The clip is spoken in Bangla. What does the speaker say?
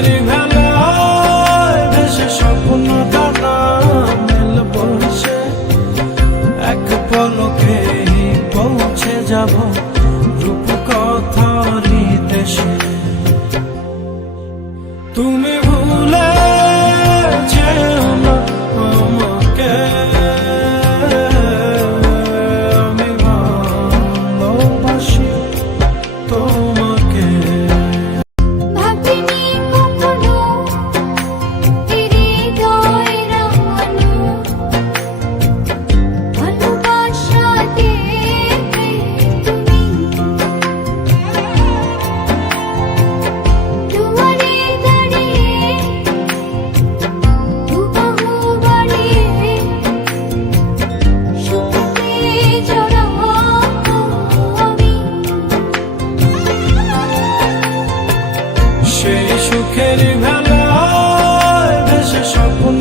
সুখের ভেলায় ভেসে স্বপ্ন দানা মেলব সে, এক পলকে পৌঁছে যাব রূপকথারই দেশে। তুমি ভুলে যেও না আমাকে, আমি ভালোবাসি তোমাকে। ভাবিনি কখনো হৃদয় রাঙানো ভালোবাসা দেবে তুমি। দুয়ারে দাঁড়িয়ে দুবাহু বাড়িয়ে সুখে জড়াবো আমি। সেই সুখের ভেলায় ভেসে স্বপ্ন